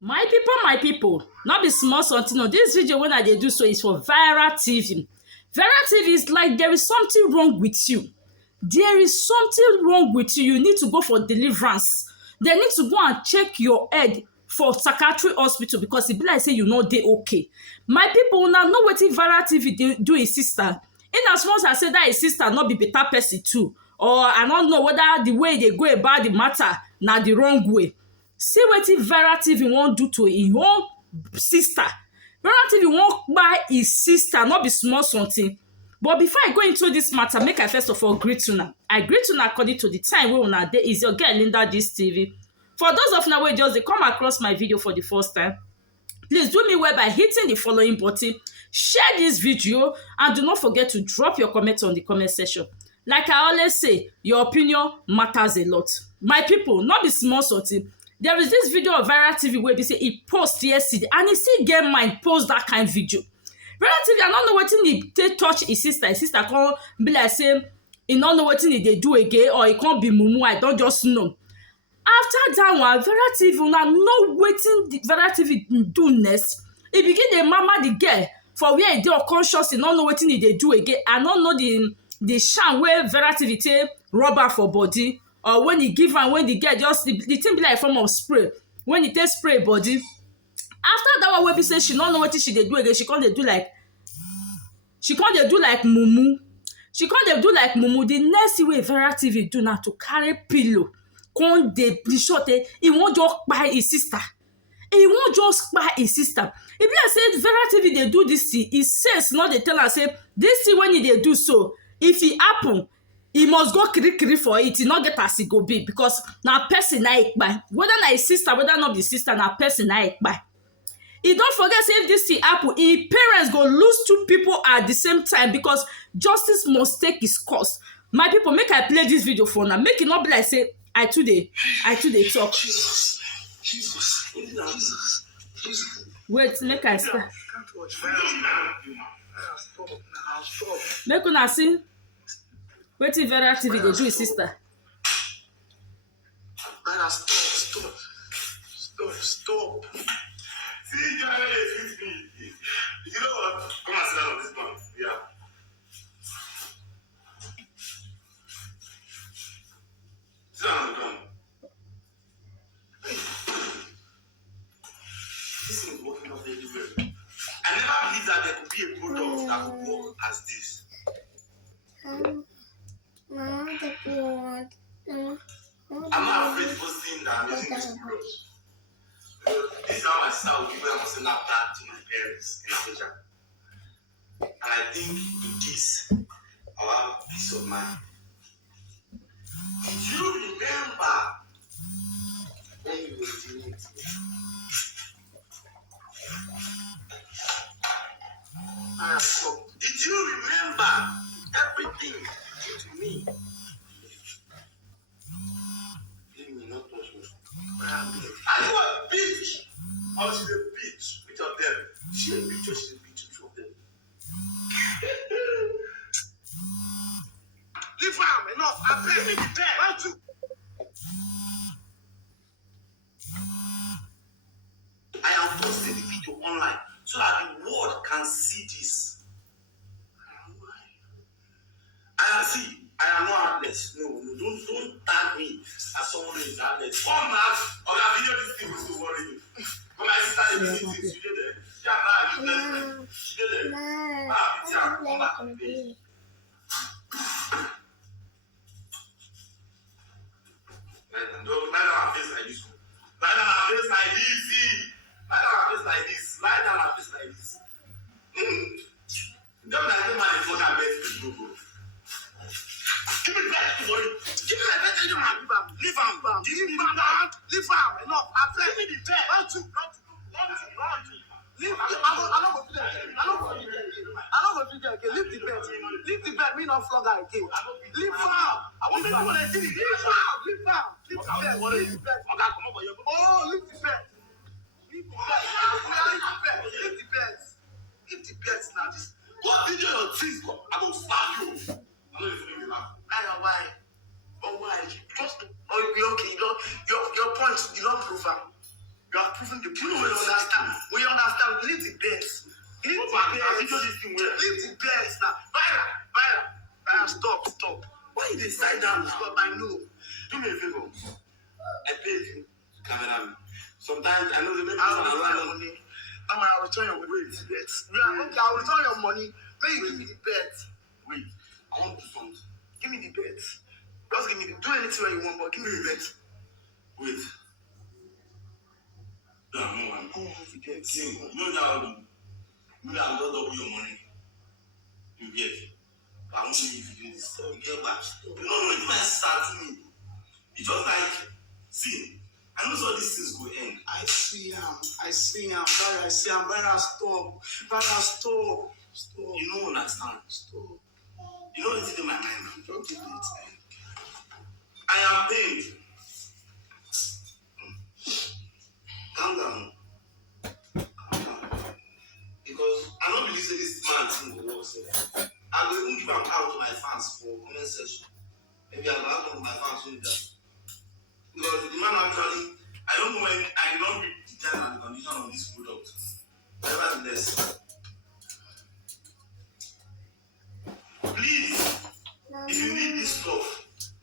My people, not be small something. No, this video when I dey do so is for viral TV. Viral TV is like there is something wrong with you. There is something wrong with you. You need to go for deliverance. They need to go and check your head for psychiatric hospital because e be like say you no dey okay. My people, una know wetin viral TV dey do his sister. In as much as say that his sister no be better person too, or I no know whether the way they go about the matter na the wrong way. See wetin viral TV wan do to im own sister. Viral TV wan kpai his sister, no be small something. But before I go into this matter, make I first of all greet una. I greet una according to the time wey una dey. Is your girl Linda Gist TV. For those of una wey just dey come across my video for the first time, please do me well by hitting the following button, share this video, and do not forget to drop your comment on the comment section. Like I always say, your opinion matters a lot. My people, not be small something. There is this video of viral TV where they say he post yesterday and he still get mind post that kind of video. Viral TV, I don't know wetin he take touch his sister. His sister come be like say he don't know wetin he dey do again, or he can't be mumu. I don't just know. After that one, viral TV una know wetin the viral TV do next. He begin dey mama the girl for where he dey unconscious. He no know wetin he dey do again. I no know the sham wey viral TV take rub her for body, or when he give am, when the girl just the thing be like form of spray. When he take spray body, after that one wey be say she no know wetin she dey do again, she come dey do like mumu. She come dey do like mumu. The next thing wey viral TV do na to carry pillow come dey be short. He wan just kpai his sister. He wan just kpai his sister. E be like say viral TV dey do this thing. He sense no dey tell am say this thing when he dey do so, if e happen, he must go kiri for it. He no get as e go be because na person na e kpai. Whether na his sister, whether not be sister, na person na e kpai. He don't forget say if this thing happen, his parents go lose two people at the same time because justice must take its course. My people, make I play this video for now. Make it not be like say I too dey talk. Jesus. Wait, make I start. Stop. Make una see wetin viral TV dey do his sister. Stop. See, you know what? Come and sit down on this man. Yeah. Sit down on the ground. This is working out very well. I never believed that there could be a product that could work as this. I'm not afraid of saying that I'm using this product. This is how my sister will give them send out that to my parents in Abuja. And I think with this, I'll have peace of mind. Do you remember when you were doing it? Did you remember everything you did to me? Leave me, not touch me. I know a bitch. Or she's a bitch. Which of them? She's a bitch or she's a bitch? Which of them? Leave her enough. I pay me the debt. How to? I am posting the video online so that the world can see this. I am not heartless. No, don't tag me as someone who is heartless. Come now, or that video this thing will still worry you. When my sister did this thing, she did it. She did it. Come back on the base. Lie down her face like this. Lie down her face like this. Lie down her face like this. Lie down her face like this. Don't let the man fuck her bed to you, bro. Give me back, boy. Give me my bed and you man. Leave him. Leave him. Enough. I play me the bed. Run to. Leave. I don't go to that. I don't go to that again. Leave the bed. Leave the bed. Me not flog her again. Leave him. I want to know what I did. Leave him. Leave the bed. Leave the bed. Oh, leave the bed. Leave the bed. Leave the bed now. Just go video your things. I don't slap you. I don't even laugh. Why? Oh, why? Just okay. Your point. You don't prove it. You are proving the You don't understand. We understand. Leave the best. Leave the best. Leave the best now. Viral. Stop. Why you decide down now? Stop, I know. Do me a favor. I paid you to camera me. Sometimes I know the maybe I will return your money. Now I will return your money. Wait. Okay, I will return your money. May you give me the bet. Wait. I want to do something. Give me the bet. Just give me the do anything when you want, but give me the bet. Wait. No, man. I don't have the bet. See, no doubt. Maybe I'll not double your money. You get it. But I want you to do this. You get back. You don't know if my sister to me. It's just like, see, I know so these things go end. I see him. Barry, I see him. Barry, stop. You don't understand. Stop. You know what's in my mind? Don't give it. I am paid. Calm down. Because I don't believe this man thing will work. I will even give am out to my fans for comment section. Maybe I will have one of my fans doing that. Because the man actually, I don't know when I did not read the terms and condition of this product. Nevertheless, please, if you need this stuff,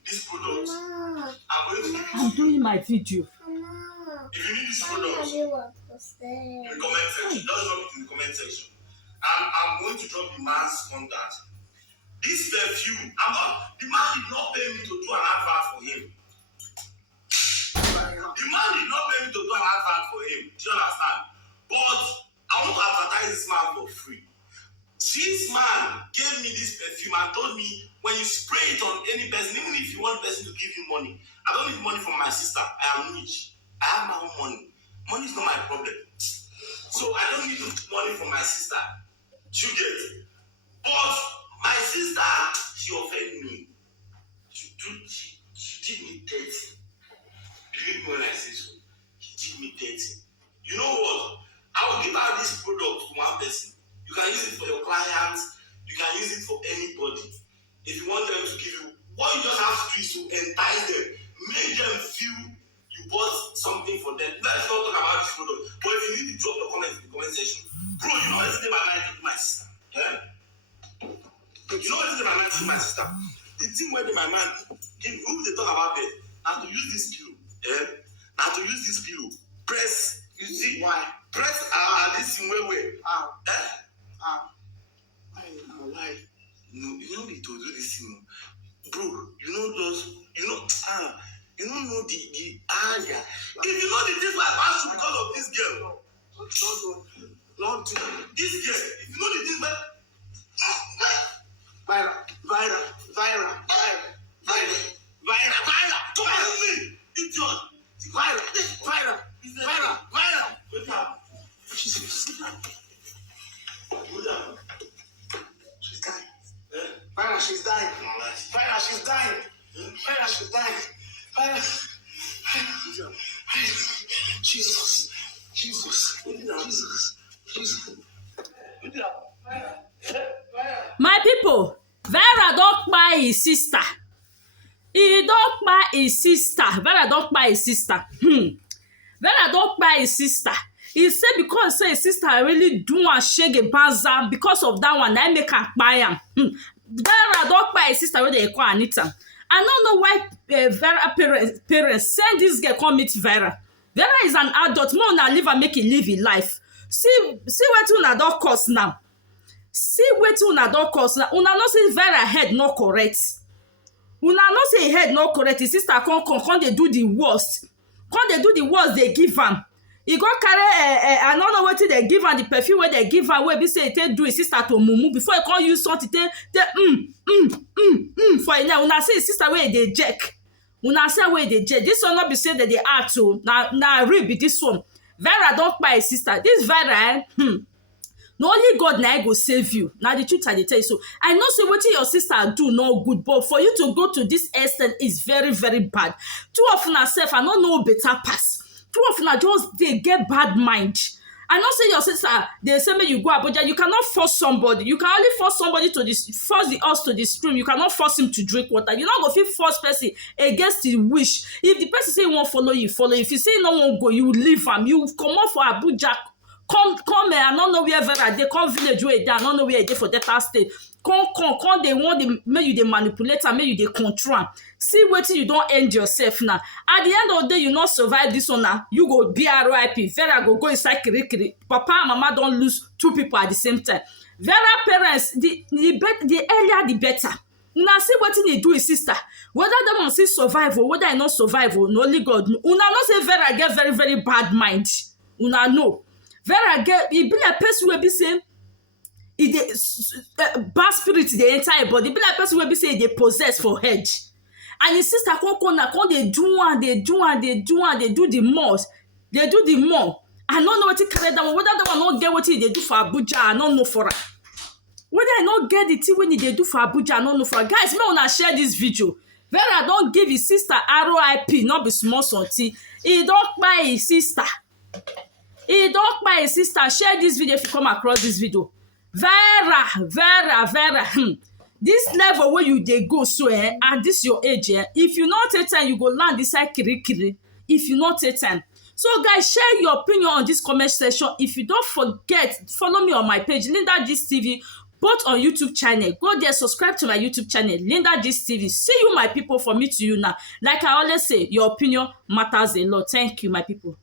this product, I'm doing my video. If you need this product, in the comment section, just drop it in the comment section. I'm going to drop the man's contact. This perfume, the man did not pay me to do an advert for him. The man did not pay me to do an advert for him. Do you understand? But I want to advertise this man for free. This man gave me this perfume and told me when you spray it on any person, even if you want person to give you money, I don't need money from my sister. I am rich. I have my own money. Money is not my problem. So I don't need money from my sister. You get it? But my sister, she offended me. She did me dirty. Believe me when I say so. She did me dirty. You know what? I will give out this product to one person. You can use it for your clients. You can use it for anybody. If you want them to give you, what you just have to do is to entice them. Make them feel you bought something for them. Let's not talk about this product. But if you need to drop the comments in the comment section, bro, you know what's in my mind to my sister? Yeah? You know what's in my mind to my sister? The thing where my mind, who they talk about it, now to use this pillow. Yeah? Now to use this pillow. Press, you see? Why? Press this thing where? How? Eh? Why? No, you don't need to do this thing. Bro, you don't know the area. If you know the things I passed through because of this girl. Not this girl. If you know the things Viral. Come on, me. Idiot. Viral. Wait up. Jesus. She's dying. Viral, she's dying. Jesus. My people, Vera don kpai his sister. He don kpai his sister. Vera don kpai his sister. Vera don kpai his sister. He say because say his sister really do one shege banza because of that one, na make am kpai am. Vera don kpai his sister wey dey call Anita. I don't know why Vera parents send this girl come meet Vera. Vera is an adult. More na leave her make he live his life. See wetin una don cause now. Una know say Vera head not correct. Una know say head not correct. His sister come dey do the worst. They give am. He go carry I don't know wetin they give am, the perfume wey they give am wey be say e take do his sister to mumu before he come use something take for him. Una say his sister wey dey check. Una say wey dey check. This one not be say that they act o. Na real be this one. Vera don kpai his sister. This Vera na only God na go save you. Now the truth I dey tell you. So I know say wetin your sister do no good, but for you to go to this extent is very, very bad. Two of una sef I no know better pass. Two of una just dey get bad mind. I not say your sister, they say make you go Abuja. You cannot force somebody. You can only force somebody to this, force the us to the stream. You cannot force him to drink water. You not go fit force person against his wish. If the person say he won't follow you, follow. If he say he no won't go, you leave him. You come out for Abuja. Come here. I don't know where Vera they come village where they. I don't know where they for Delta State. Come. They want the make you they manipulate and make you they control am. See wetin you don't end yourself now. At the end of the day, you not survive this one now. You go be R.I.P. Vera go inside kirikiri. Papa and mama don't lose two people at the same time. Vera parents, the earlier the better. Una see wetin dey do his sister. Whether them one still survive or whether I not survive or no only God. Una know say Vera get very very bad mind. Una know. Vera get e be like person wey be say e dey bad spirit dey enter her body. E be like person wey be say e dey possess for head. And his sister come dey do am, dey do the most. Dey do the more. I no know wetin carry that one. Whether that one no get wetin e dey do for Abuja, I no know for am. Whether I no get the thing wey e dey do for Abuja, I no know for am. Guys, make una share this video. Vera don give his sister R.I.P. no be small something. E don kpai his sister. E don kpai his sister. Share this video if you come across this video. Vera. This level where you dey go so at this your age if you not take time you go land inside kirikiri. If you not take time. So guys, share your opinion on this comment section. If you don't forget, follow me on my page Linda Gist TV, both on YouTube channel. Go there, subscribe to my YouTube channel Linda Gist TV. See you my people, from me to you now. Like I always say, your opinion matters a lot. Thank you my people.